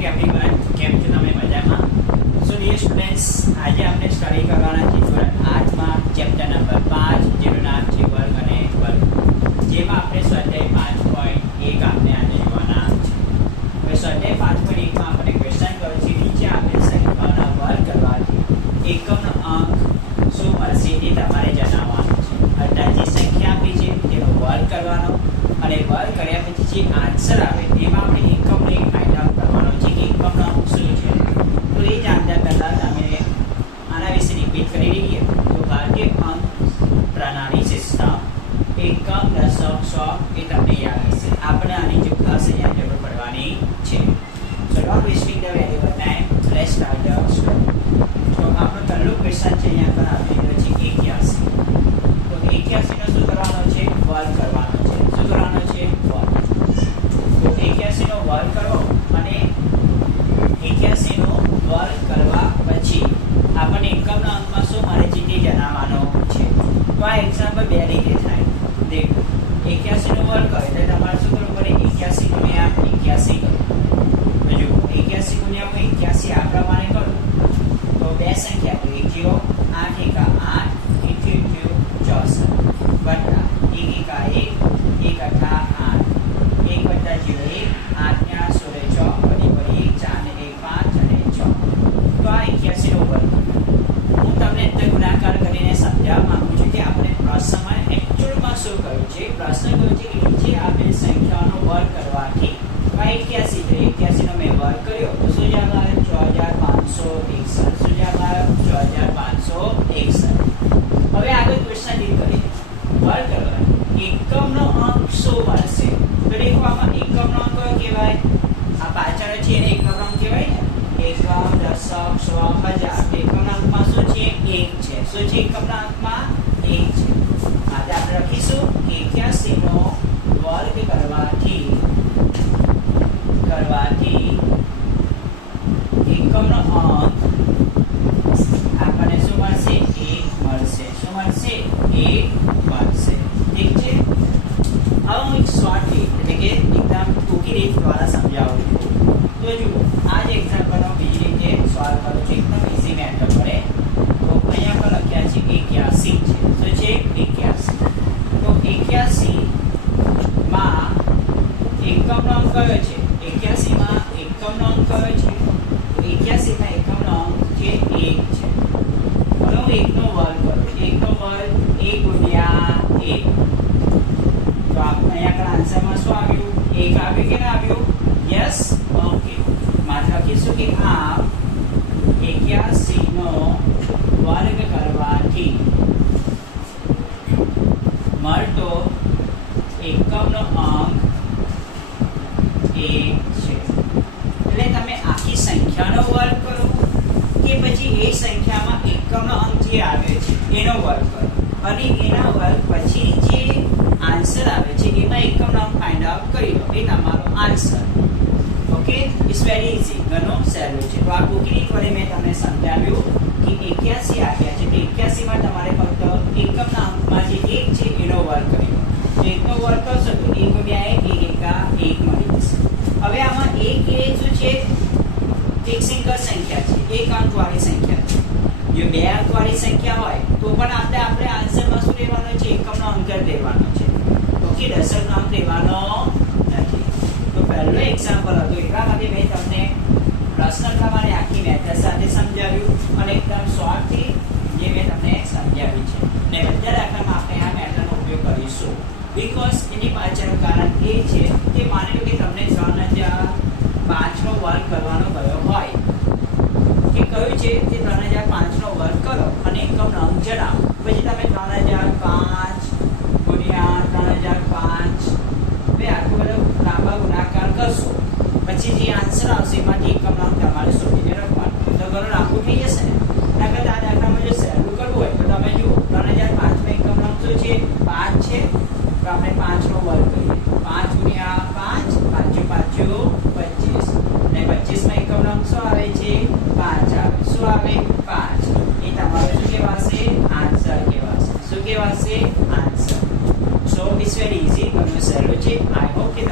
Morning everyone, કેમ છો તમે મજામાં? સો ડિયર સ્ટુડન્ટ્સ, આજે આપણે સ્ટડી કરવાના છે ધોરણ 8 માં ચેપ્ટર નંબર 5 જેનું નામ છે વર્ગ અને વર્ગ, જેમાં આપણે સ્વાધ્યાય 5.1 આપણે આજે જોવાના છે. હવે સ્વાધ્યાય 5.1 માં આપણે ક્વેશ્ચન કર્યો છે નીચે આપેલ સંખ્યાઓના વર્ગ કરવાથી એકમનો અંક શું મળશે તે તમારે જણાવવાનું છે. અર્થાત જે સંખ્યા આપી છે તેનો વર્ગ કરવાનો અને વર્ગ કર્યા પછી જે આન્સર આવે તેમાં આપણે એકમને ફાઇન્ડ આઉટ કરવાનો છે કે એકમનો અંક શું છે. તો એ જાણતા પહેલા તમે આના વિશે રિપીટ કરી લઈએ. તો ભારતીય અંક પ્રણાલી સિસ્ટમ એકમ, દશક, સો એ તમને યાદ હશે. આપણે આની જો ખાસ અહીંયા જરૂર પડવાની છે. સો don't wasting the valuable time, let's start the study. તો આપણો પહેલો ક્વેશ્ચન છે અહીંયા પર આપી દીધો છે 81. તો 81 નો શું કરવાનો છે? વર્ગ કરવાનો છે. શું કરવાનો છે? વર્ગ. તો 81 નો વર્ગ કરો અને 81 નો વર્ગ કરવા પછી આપણને એકમના અંકમાં શું મળે છે તે જણાવવાનો છે. તો આ એક્ઝામ્પલ બે રીતે થાય. દેખો 81 નો વર્ગ કરે તો તમારે શું કરવું પડે? 81 ગુણ્યા 81 કરો. તો જો 81 ગુણ્યા 81 આ પ્રમાણે કરો તો બે સંખ્યા તો 1 0 8 1 8 8 64 વત્તા 1 1 1 1 8 1 વત્તા 0 1 8 16 6 વળી 1 4 ને 1 5 અને 6. તો આ 81 નો વર્ગ. હું તમને અત્યારે ગુણાકાર કરીને સમજાવવા માંગુ છું કે આપણે પ્રશ્નમાં એક્ચ્યુઅલમાં શું કર્યું છે. પ્રશ્ન કહ્યું છે કે નીચે આપેલ સંખ્યાઓનો વર્ગ કરવાથી તો આ 81 છે. 81 નો મેં વર્ગ કર્યો તો શું જવાબ આવે? 6561. શું જવાબ આવે? 6561. હવે આગળ ક્વેશ્ચન ડીલ કરીએ. વર્ગ કરવા એકમનો અંક શું મળશે? તો દેખો આમાં એકમનો અંક કયો કહેવાય? આ પાછળ છે એને એકમનો અંક કહેવાય ને. એકમ, દશક, સો, હજાર. એકમના અંકમાં શું છે? 1 છે. શું છે એકમના અંકમાં? 1 છે. માટે આપણે લખીશું 81 નો વર્ગ કરવાથી એકમનો અંક આપણને શું મળશે? 1 મળશે. શું મળશે? 1 મળશે. ઠીક છે. હવે હું એક શોર્ટ રીત એટલે કે એકદમ ટૂંકી રીત દ્વારા સમજાવું છું. તો જુઓ આ જ એક્ઝામ્પલનો બીજી રીતે સોલ્વ કરું છું. એકદમ ઇઝી મેથડ પડે. તો અહીંયા પર લખ્યા છે 81 છે. શું છે? 81. તો 81 માં એકમનો અંક કયો છે? 81 માં એકમનો અંક કયો છે? તો 81 માં એકમનો અંક છે 1 છે. હવે હું 1 નો વર્ગ કરું. 1 નો વર્ગ 1 ગુણ્યા 1. તો આપણે અહીંયા આગળ આન્સરમાં શું આવ્યું? 1 આવ્યું કે ના આવ્યું? યસ. ઓકે. માત્ર લખીશું કે આ 81 નો વર્ગ કરવાથી મળતો એકમનો અંક 1 છે. એટલે તમે આખી સંખ્યાનો વર્ગ કરો કે પછી એ સંખ્યામાં એકમનો અંક જે આવે છે એનો વર્ગ કરો અને એના વર્ગ પછી જે આન્સર આવે છે એમાં એકમનો અંક ફાઇન્ડ આઉટ કરી લો. એ તમારો answer. Okay, it's very easy. ઘણું સહેલું છે. તો આ ટૂંકી વડે મેં તમને સમજાવ્યું કે 81 આપ્યા છે. તો 81 માં તમારે ફક્ત એકમના અંકમાં જે 1 છે એનો વર્ગ કરી લો. તો 1 નો વર્ગ કરશો તો 1 ગુણ્યા 1 1 મળી જશે. હવે આમાં 1 એ શું છે? એક સિંગલ સંખ્યા છે. એક અંકવાળી સંખ્યા છે. જો બે અંકવાળી સંખ્યા હોય તો પણ આપણે આન્સરમાં શું લેવાનો છે? એકમનો અંક લેવાનો છે. ઓકે, દશકનો અંક લેવાનો નથી. તો પહેલો એક્ઝામ્પલ હતો એટલા માટે મેં તમને પ્રશ્ન પ્રમાણે આખી મેથડ સાથે સમજાવ્યું અને એકદમ શોર્ટથી જે મેં તમને સમજાવી છે. ને બધા દાખલામાં આપણે આ મેથડનો ઉપયોગ કરીશું. બીકોઝ એની પાછળનું કારણ એ છે કે માની લો કે તમને 3005 નો વર્ગ કરવાનો કયો હોય કે કયું છે કે 3005 નો વર્ગ કરો અને એકમનો અંક જણાવો. પછી તમે 3005 ગુણ્યા 3005 બે આખો બધો લાંબા ગુણાકાર કરશો. પછી જે આન્સર આવશે એમાંથી એકમનો અંક તમારે શોધીને રાખવાનો. તો ઘણું લાંબુ થઈ જશે ને. એના કરતાં આ દાખલામાં જો સહેલું કરવું હોય તો તમે જુઓ 3005 માં એકમનો અંક શું છે? 5 છે. તો આપણે 5 નો વર્ગ કરીએ. 5 ગુણ્યા 5 5 5 25 અને 25 માં એકમનો અંક શું આવે છે? 5 આવે. શું આવે? 5. એ તમારો શું કહેવાશે? આન્સર કહેવાશે. શું કહેવાશે? Answer. So it's very easy. ઘણું સહેલું છે. આઈ હોપ કે